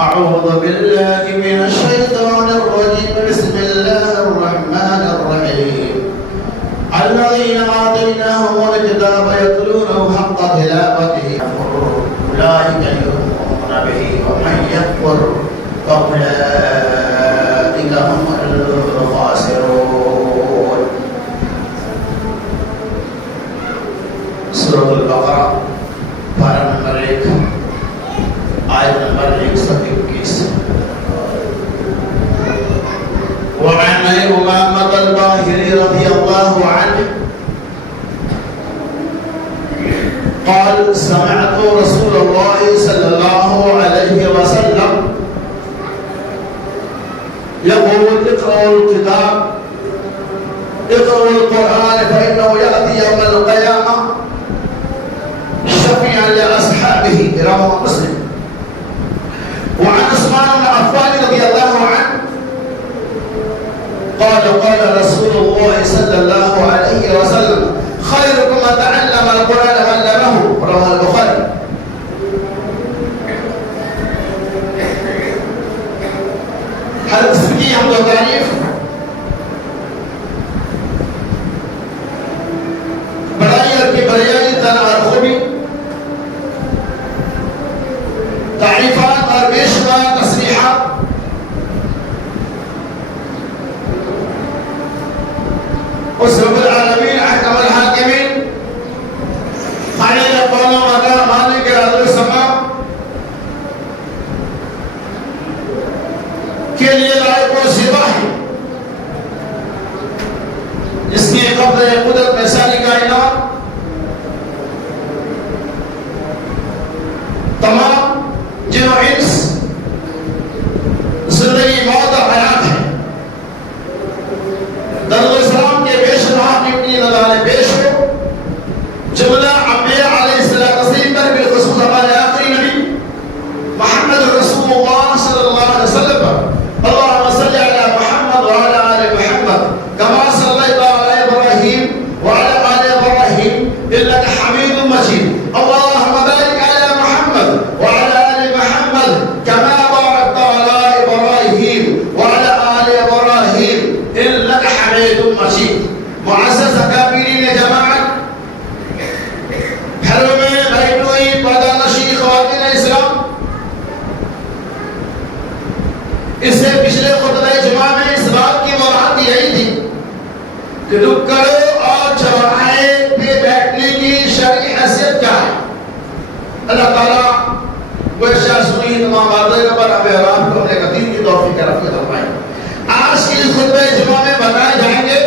أعوذ بالله من الشيطان الرجيم بسم الله الرحمن الرحيم الذين آتيناهم الكتاب يتلونه حق تلاوته أولئك يؤمنون به ومن يكفر فأولئك هم الخاسرون. سورة البقرة پارہ نمبر 1 آیت نمبر 121. وعن أمامة الباهلي رضي الله عنه قال سمعت رسول الله صلى الله عليه وسلم يقول اقرأوا الكتاب اقرأوا القرآن فإنه يأتي يوم القيامة شفيعا لأصحابه. رواه مسلم. وعن عثمان بن عفان رضي الله عنه قال قال رسول الله صلى الله عليه وسلم خيركم من تعلم القرآن وعلمه. رواه البخاري. حضرت کی حمد و تعریف بڑائی اور کی بڑائی تنہا اور خوبی تعریفات اور بے شمار تصریحات اس رب العالمین احکم الحاکمین خالق کون و مکان مالک ارض و سما کے لیے لائق و زیبا ہے جس کی قبضہ قدرت میں ساری کائنات تمام جن و انس زندگی موت اور حیات ہے. درود السلام کے پیش رات اپنی نظارے پیش ہو جملہ انبیاء علیہ السلام پر بالخصوص ہمارے آخری نبی محمد رسول اللہ صلی اللہ علیہ وسلم پر اللہم صلی علی محمد وعلی آل محمد کما صلیت علی ابراہیم وعلی آل ابراہیم انک حمید مجید. اللہم بارک علی محمد وعلی آل محمد کما بارکت علی ابراہیم وعلی آل ابراہیم انک حمید مجید. معزز اکابرین جماعت گھروں میں بیٹھی ہوئی پردہ نشین خواتین اسلام، اس سے پچھلے خطبہ جمعہ میں اس بات کی وضاحت دی گئی تھی کہ رک کرو اور چوراہے پہ بیٹھنے کی شرعی حیثیت کیا ہے. اللہ تعالیٰ وہ اشیاء سنی تمام باتیں پر ہمیں اور آپ کو اپنے قدیر کی توفیق رفیع فرمائے. آج کی خطبہ جمعہ میں بتائے جائیں گے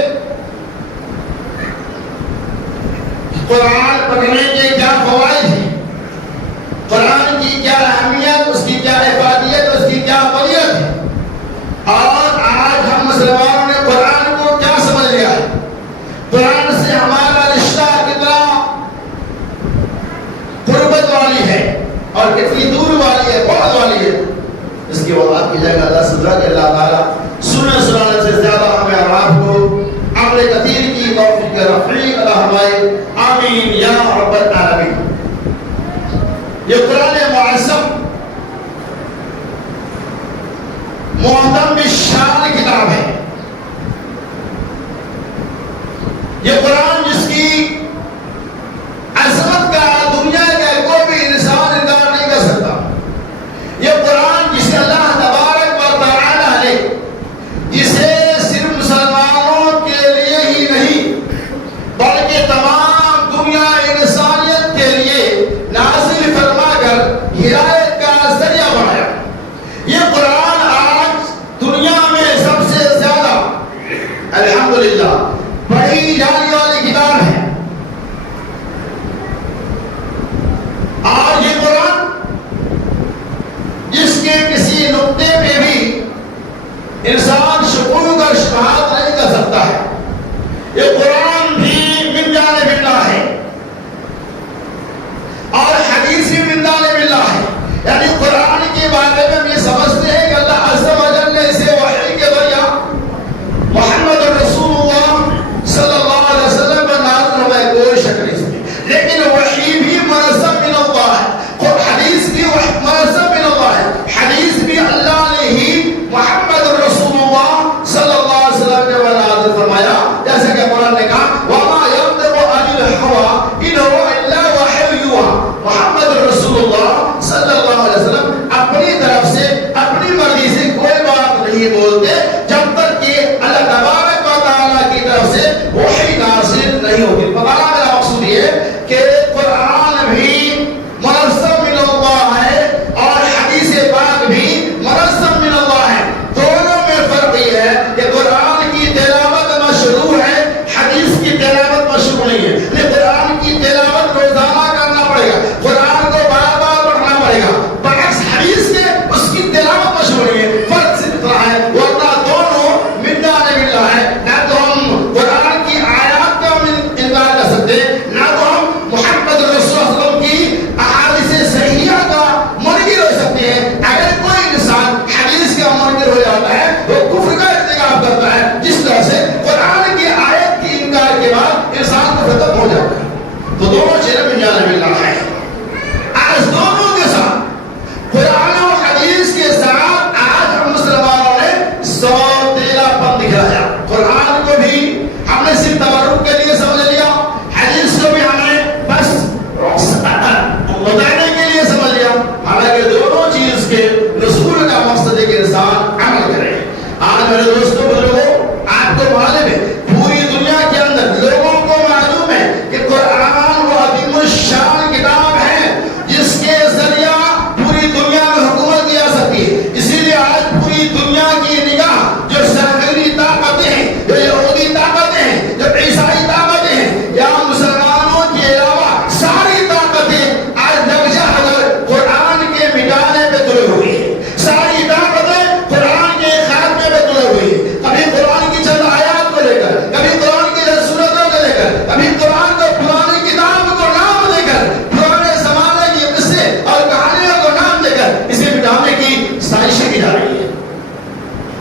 قرآن پڑھنے کے کیا فوائد ہیں، قرآن کی کیا اہمیت، اس کی کیا افادیت، اس کی کیا فضیلت ہے، اور آج ہم مسلمانوں نے قرآن کو کیا سمجھ لیا ہے، قرآن سے ہمارا رشتہ کتنا قربت والی ہے اور کتنی دور والی ہے، بعد والی ہے. اس کی وضاحت کی جائے گا. اللہ سے دعا کہ اللہ تعالیٰ سننے سنانے سے زیادہ ہمیں اور آپ کو عمل کثیر کی توفیق رفیع عطا فرمائے. آمین یا رب العالمین. یہ قرآن معظم معظم الشان کتاب ہے. یہ قرآن جس کی عظمت کا دنیا کا کوئی بھی انسان انکار نہیں کر سکتا. یہ قرآن جسے اللہ تبارک و تعالی نے جسے صرف مسلمانوں کے لیے ہی نہیں بلکہ تمام دنیا انسانیت کے لیے نازل فرما کر ہدایت کا ذریعہ بنایا. یہ قرآن آج دنیا میں سب سے زیادہ الحمدللہ پڑھی جانے والی کتاب ہے. اور یہ قرآن جس کے کسی نقطے پہ بھی انسان شکوک اور شبہات نہیں کر سکتا ہے. یہ قرآن بھی من جانب اللہ ہے اور حدیث بھی من جانب اللہ ہے. یعنی قرآن کے بارے میں ہم یہ سمجھتے ہیں کہ اللہ عز و جل نے اسے وحی کے ذریعہ محمد رسول اللہ صلی اللہ علیہ وسلم پر نازل فرمایا. کوئی شک نہیں اس میں. لیکن وحی بھی منظم من اللہ ہے، حدیث بھی منظم من اللہ ہے، حدیث بھی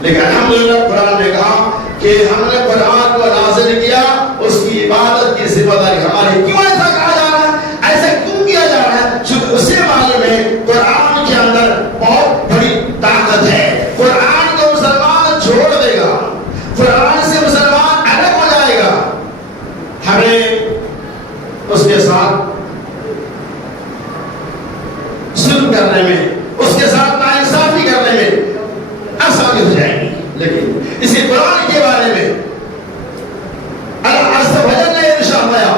لیکن الحمدللہ قرآن نے کہا کہ ہم نے قرآن کو نازل کیا، اس کی عبادت کی ذمہ داری ہماری۔ کیوں ایسا کہا جا رہا ہے، ایسا کیوں کیا جا رہا ہے؟ چونکہ اسے معلوم ہے قرآن کے اندر بہت بڑی طاقت ہے۔ قرآن کو مسلمان چھوڑ دے گا، قرآن سے مسلمان الگ ہو جائے گا، ہمیں اس کے ساتھ ظلم کرنے میں، اس کے ساتھ ناانصافی کرنے میں آسانی ہو جائے گی۔ لیکن اسی قرآن کے بارے میں اللہ عز و جل نے ارشاد فرمایا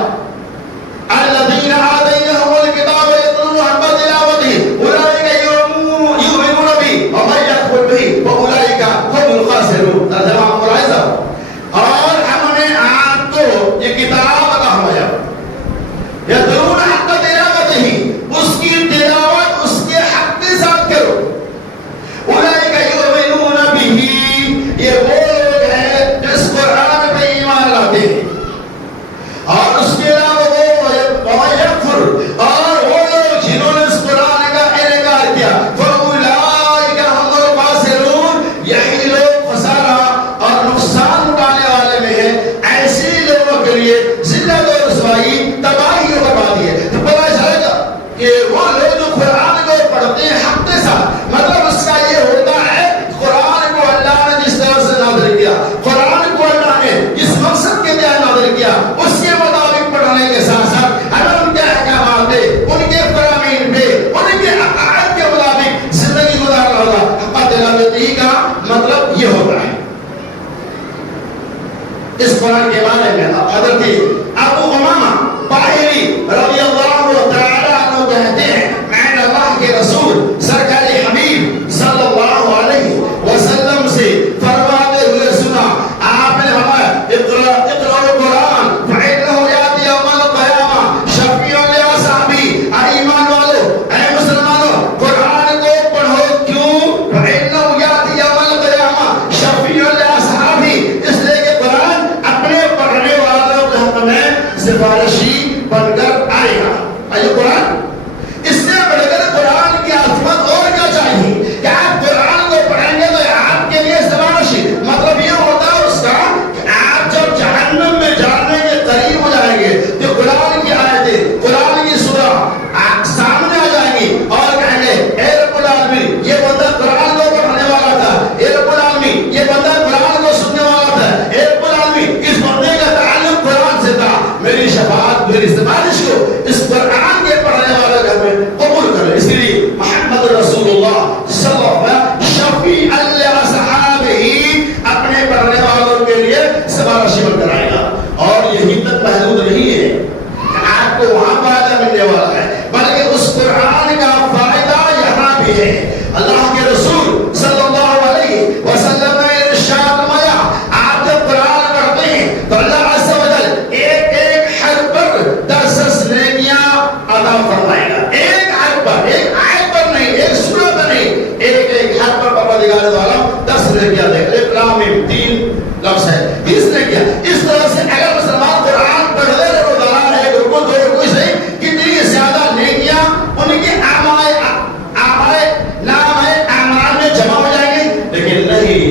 الذین آتیناہم الکتاب یتلونہ حق تلاوتہ اولئک یؤمنون بہ ومن یکفر بہ فاولئک هم الخاسرون۔ ترجمہ ملاحظہ، اور ہم نے آپ کو یہ کتاب عطا فرمایا یتلونہ حق تلاوتہ، اس کی تلاوت اس کے حق کے ساتھ کرو۔ اولئک یؤمنون بہ، یہ وہ لوگ ہیں جو اس قرآن پہ ایمان لاتے ہیں، اور اس کے علاوہ اور وہ لوگ جنہوں نے اس قرآن کا انکار کیا، فَأُولَٰئِكَ هُمُ الْخَاسِرُونَ، یہی لوگ خسارہ اور نقصان اٹھانے والے میں ہیں۔ ایسے لوگوں کے لیے ذلت اور رسوائی، تباہی اور بربادی ہے۔ تو پتہ چلے گا کہ وہ لوگ جو قرآن کو پڑھتے ہیں حق کے ساتھ، مطلب اس کا یہ ہوتا ہے قرآن کو اللہ نے جس طرح سے نازل کیا، قرآن کو اللہ نے جس مقصد کے تحت نازل کیا، اس کے مطابق پڑھنے کے ساتھ ساتھ اگر ان کے احکامات پہ، ان کے فرامین پہ، ان کے عقائد کے مطابق زندگی گزارنا ہوگا۔ حق تلاوتہ کا مطلب یہ ہوتا ہے۔ اس قرآن کے بارے میں حضرت ابو امامہ باہلی رضی اللہ تعالی عنہ کہتے ہیں میں نے اللہ کے رسول سرکار حبیب صلی اللہ علیہ وسلم سے فرماتے ہوئے سنا، آپ نے فرمایا اقرأ القرآن فإنه یأتی یوم القیامہ شفیعا لأصحابہ۔ ایمان والو، اے مسلمانوں، قرآن کو پڑھو، کیوں؟ فإنه یأتی یوم القیامہ شفیعا لأصحابہ، اس لیے کہ قرآن اپنے پڑھنے والوں کے حق میں سفارشی بن کر آئے گا۔ آئیے قرآن، اس سے بڑھ کر قرآن کی عظمت اور کیا چاہیے کہ آپ قرآن کو پڑھیں گے تو آپ کے لیے سفارشی، مطلب یہ ہوتا ہے اس کا کہ آپ جب جہنم میں جانے کے قریب ہو جائیں گے تو قرآن کی آیتیں، قرآن کی سورہ آپ سامنے آ جائیں گی اور کہیں گے اے رب العالمین یہ بندہ قرآن کو پڑھنے والا تھا، اے رب العالمین یہ بندہ قرآن کو سننے والا تھا، اے رب العالمین اس بندے کا تعلق قرآن سے تھا، میری شفاعت، میری سفارش کو اس قرآن کے پڑھنے والے گھر میں قبول کر لے۔ اس لیے محمد رسول اللہ صلی اللہ علیہ وسلم شفیع لأصحابہ، اپنے پڑھنے والوں کے لیے سفارشی بن کر آئے گا۔ اور یہی تک محدود نہیں ہے کہ آپ کو وہاں فائدہ ملنے والا ہے، بلکہ اس قرآن کا فائدہ یہاں بھی ہے۔ اللہ کے رسول صلی اللہ علیہ وسلم نے ارشاد فرمایا آپ جب قرآن پڑھتے ہیں تو اللہ عز و جل ایک ایک حرف پر 10 نیکیاں عطا فرمائے گا۔ ایک حرف پر، ایک آیت پر نہیں، ایک سورہ پر نہیں، ایک ایک حرف پر پروردگار عالم 10 نیکیاں دے گا۔ الف لام 3 لفظ ہے، 20 نیکیاں۔ اس طرح سے اگر مسلمان قرآن پڑھ لے روزانہ ایک رکوع دو رکوع سے کتنی زیادہ نیکیاں ان کے اعمال میں جمع ہو جائیں گے۔ لیکن نہیں،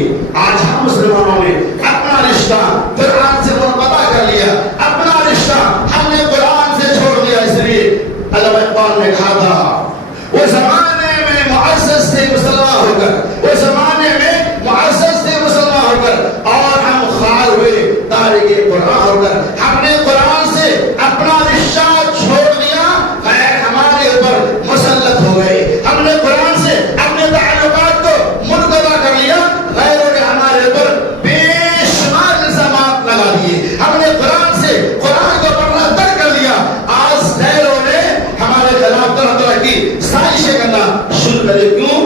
آج ہم مسلمانوں نے اپنا رشتہ قرآن سے منقطع کر لیا، اپنا رشتہ ہم نے قرآن سے چھوڑ دیا۔ اس لیے علامہ اقبال نے کہا تھا وہ زمانے میں معزز تھے مسلمان ہو کر، وہ زمانے میں معزز تھے مسلمان ہو کر، اور ہم خوار ہوئے تارک قرآن ہو کر۔ ہم نے قرآن سے اپنا رشتہ چھوڑ دیا، غیر ہمارے اوپر مسلط ہو گئے۔ ہم نے قرآن سے اپنے تعلقات کو منقطع کر لیا، غیروں نے ہمارے اوپر بے شمار الزامات لگا دیے۔ ہم نے قرآن سے قرآن کو پڑھنا ترک کر دیا، آج غیروں نے ہمارے خلاف طرح طرح کی سازشیں کرنا شروع کر دی۔ کیوں؟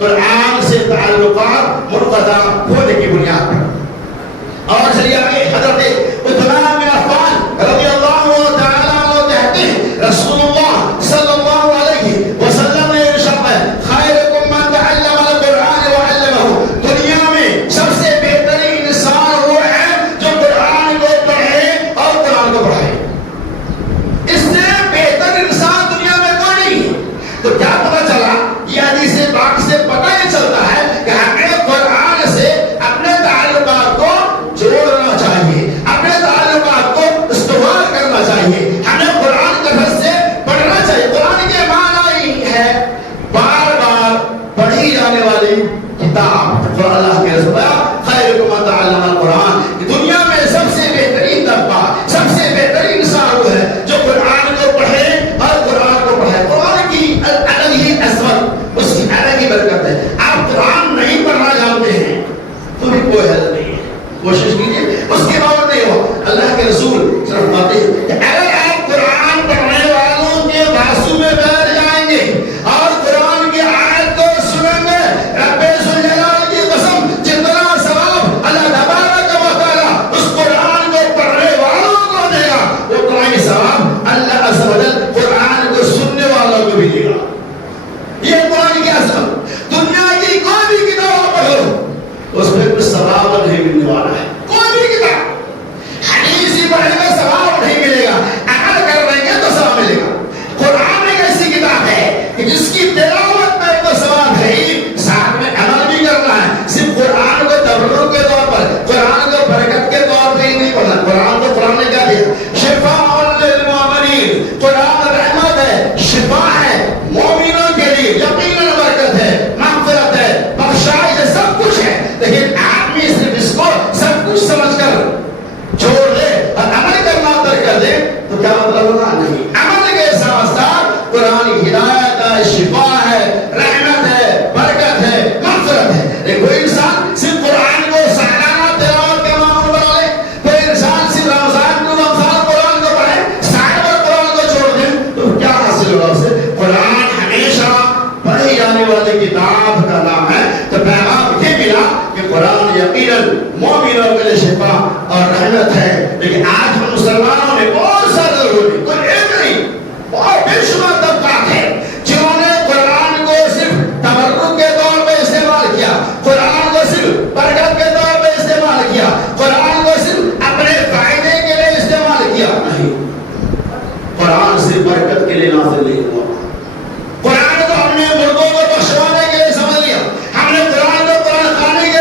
قرآن سے تعلقات منقطع ہونے کی بنیاد پر۔ اور چلیے آگے، حضرت عثمان بن عفان رضی اللہ تعالی عنہ کہتے ہیں رسول اللہ صلی اللہ علیہ وسلم نے ارشاد فرمایا خیرکم من تعلم القرآن وعلمہ، دنیا میں سب سے بہترین انسان وہ ہے جو قرآن کو پڑھے اور قرآن کو پڑھائے۔ اس سے بہتر انسان دنیا میں کوئی نہیں۔ تو کیا پتہ چلا؟ یہ حدیث پاک سے پتہ یہ چلتا ہے کہ ہمیں قرآن سے جانے والی کتاب اور اللہ کے رسول خیرکم من تعلم القرآن. دنیا میں سب سے بہترین طبقہ، سب سے بہترین انسان وہ ہے جو قرآن کو پڑھے اور قرآن کو پڑھے. قرآن کی الگ ہی عظمت، اس کی الگ ہی برکت ہے. آپ قرآن نہیں پڑھنا جانتے ہیں تو بھی کوئی حل نہیں ہے، کوشش کیجیے اس کے باوجود نہیں ہو. اللہ کے رسول صرف باتیں کہ اگر آپ قرآن پڑھنے والوں کے بازو میں بیٹھ جائیں گے اور قرآن کی آیت کو سنیں گے، رب ذوالجلال کی قسم جتنا ثواب اللہ تبارک و تعالیٰ اس قرآن کو پڑھنے والوں کو دے گا، اتنا ہی ثواب اللہ عز و جل قرآن کو سننے والوں کو بھی دے گا. یہ قرآن کی عظمت. دنیا کی کوئی بھی کتاب پڑھو اس میں کچھ ثواب نہیں ملنے والا ہے. کوئی بھی کتاب حدیث ہی پڑھنے میں ثواب نہیں ملے گا، عمل کر رہے ہیں تو ثواب ملے گا. قرآن ایک ایسی کتاب ہے کہ جس کی تلاوت میں تو ثواب ہے ہی، ساتھ میں عمل بھی کرنا ہے. صرف قرآن کو تبرک کے طور پر، قرآن کو برکت کے طور پہ ہی نہیں پڑھنا. قرآن کو قرآن نے کیا دیا؟ شفاء للمؤمنین. قرآن رحمت ہے، شفا ہے مومنوں کے لیے، یقیناً برکت ہے، مغفرت ہے، بخشائش ہے، سب کچھ ہے. لیکن آدمی صرف اس کو سب کچھ سمجھ کر چھوڑ دے اور عمل کرنا ترک کر دے تو کیا مطلب ہوگا؟ نہیں. عمل کے ساتھ ساتھ قرآن ہدایت ہے، شفا ہے، رحمت ہے، برکت ہے، مغفرت ہے. لیکن کوئی انسان صرف قرآن کو سالانہ تلاوت کا معمول بنا لے، کوئی انسان صرف رمضان قرآن کو پڑھے، سال بھر قرآن کو چھوڑ دے تو کیا حاصل ہوگا اسے؟ قرآن ہمیشہ پڑھی جانے والی کتاب کا نام ہے. تو پیغام یہ ملا کہ قرآن یقیناً مومنوں کے لیے شفا اور رحمت ہے. لیکن آج ہم مسلمانوں میں بہت سارے لوگوں نے، کوئی ایک نہیں، بہت بے شمار طبقات ہیں جنہوں نے قرآن کو صرف تبرک کے طور پہ استعمال کیا، قرآن کو صرف برکت کے طور پہ استعمال کیا، قرآن کو صرف اپنے فائدے کے لیے استعمال کیا. نہیں، قرآن صرف برکت کے لیے نازل نہیں ہوا. قرآن کو ہم نے مردوں کو بخشوانے کے لیے سمجھ لیا، ہم نے قرآن کو قرآن خانی کے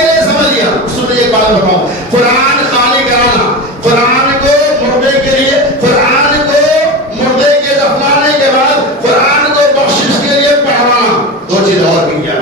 لیے سمجھ لیا. سنیں ایک بات بتاؤ، قرآن خانی کرانا، قرآن کو مردے کے لیے، قرآن کو مردے کے دفنانے کے بعد قرآن کو بخشش کے لیے پڑھوانا، دو چیز اور بھی کیا.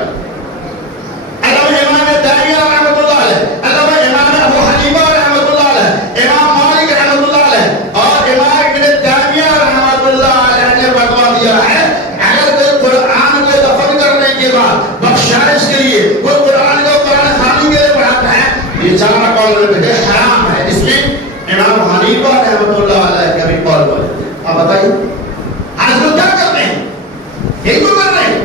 علامہ امام تیمیہ رحمۃ اللہ علیہ، علامہ امام ابو حنیفہ رحمۃ اللہ علیہ، امام مالک رحمۃ اللہ علیہ اور امام ابن تیمیہ رحمۃ اللہ علیہ نے فتویٰ دیا ہے اگر کوئی قرآن کو دفن کرنے کے بعد بخشائش کے لیے کوئی قرآن کو قرآن خانی کے لیے پڑھاتا ہے، یہ چار قول میں حرام ہے. اس میں امام حنیفہ رحمۃ اللہ علیہ کا بھی قول موجود ہے. آپ بتائیے آج لوگ کیا کرتے ہیں؟ یہی تو کر رہے ہیں.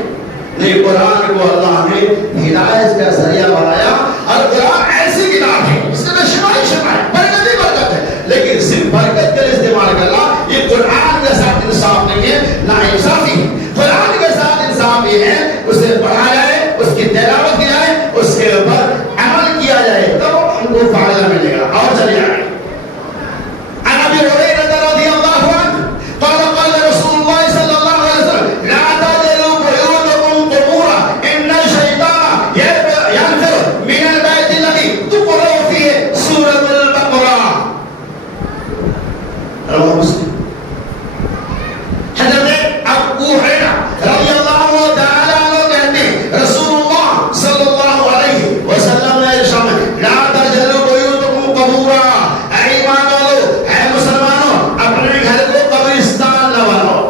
نہیں، قرآن کو اللہ نے ہدایت کا ذریعہ بنایا اور قرآن ایسی کتاب ہے اس کا شفا ہی شفا ہے، برکت ہی برکت ہے. لیکن صرف برکت کے لیے استعمال کرنا یہ قرآن کے ساتھ انصاف نہیں ہے، نا انصافی ہے. قرآن کے ساتھ انصاف یہ ہے اسے پڑھا جائے، اس کی تلاوت کی جائے، اس کے اوپر عمل کیا جائے تو ہم کو فائدہ ملے گا. اور چلیے آگے. عن ابی ہریرہ رضی اللہ عنہ قال قال رسول اللہ صلی اللہ علیہ وسلم لا تجعلوا بیوتکم قبورا ان الشیطان ينفر من البیت الذی تقرأ فیہ سورۃ البقرہ. رواه مسلم. حضرت ابو ہریرہ رضی اللہ تعالی عنہ کہتے ہیں رسول اللہ صلی اللہ علیہ وسلم نے ارشاد لا تجعلوا بیوتکم قبورا، اے ایمان والو، اے مسلمانوں، اپنے گھر کو قبرستان نہ بناؤ.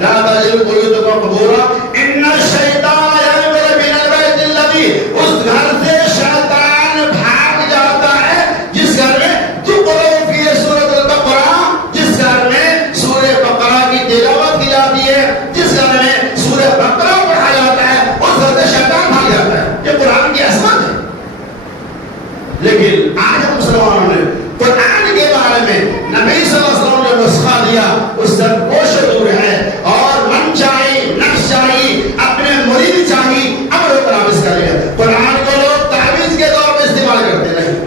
لا تجعلوا بیوتکم قبورا ان الشیطان ينفر من البیت الذی، اس گھر سے شیطان بھاگ جاتا ہے جس گھر میں تقرأ فیہ سورۃ البقرہ، جس گھر میں سورہ بقرہ کی تلاوت کی جاتی ہے، جس گھر میں سورہ بقرہ پڑھا جاتا ہے اس گھر سے شیطان بھاگ جاتا ہے. یہ قرآن کی عظمت ہے. لیکن آج ہم مسلمانوں نے قرآن کے بارے میں نبی صلی اللہ علیہ وسلم نے نسخہ دیا اس سے گوش دور ہے اور من چاہی، نفس چاہی، اپنے مرید چاہی امر و تعویذ کر لیا. قرآن کو لوگ تعویذ کے طور پہ استعمال کرتے نہیں.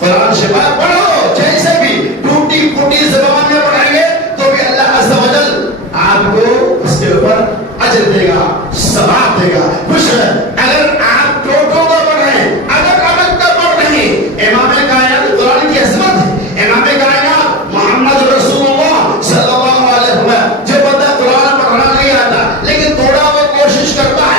قرآن شفا پڑھو، جیسے بھی ٹوٹی پھوٹی زبان میں پڑھیں گے تو بھی اللہ عز و جل آپ کو اس کے اوپر اجر دے گا، ثواب دے گا. خوش ہے اگر آپ ٹوٹوں کو پڑھ رہے ہیں، اگر ابد کا پڑھ رہے ہیں. امام کائنات قرآن کی عظمت ہے. امام کائنات محمد رسول اللہ صلی اللہ علیہ وسلم جو بندہ قرآن پڑھنا نہیں آتا لیکن تھوڑا وہ کوشش کرتا ہے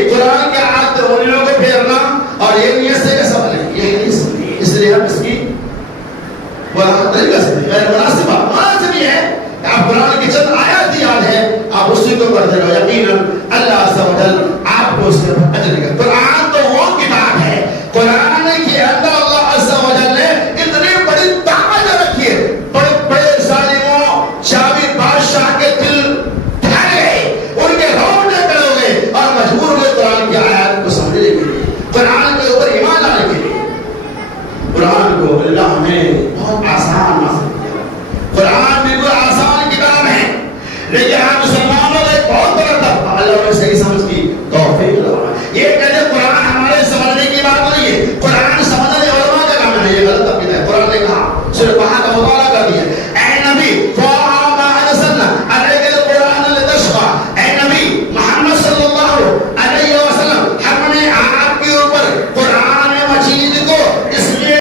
یہ قرآن کے آیات انہوں کو پھیرنا اور یہ نیت سے کیسا بنے یہ حدیث نہیں، اس لیے ہم اس کی طریقہ سے غیر مناسب ہی ہے کہ آپ قرآن کی چند آیات یاد ہے آپ اسی کو پڑھتے رہو، یقیناً اللہ عز و جل آپ کو اس کے اجر دے گا۔ قرآن تو وہ کتاب ہے، قرآن کے اندر اللہ عز و جل نے اتنی بڑی طاقت رکھی ہے، بڑے بڑے ظالموں جاوید بادشاہ کے دل ڈھائے گئے، ان کے رونے کھڑے ہو گئے اور مجبور ہوئے قرآن کی آیات کو سمجھنے کے لیے، قرآن کے اوپر ایمان لانے کے لیے۔ قرآن کو اللہ نے بہت آسان نازل کیا، قرآن بالکل آسان کتاب ہے، لیکن ہم مسلمانوں کا ایک بہت بڑا طبقہ اللہ نے صحیح سمجھ کی توفیق لگا یہ کہتے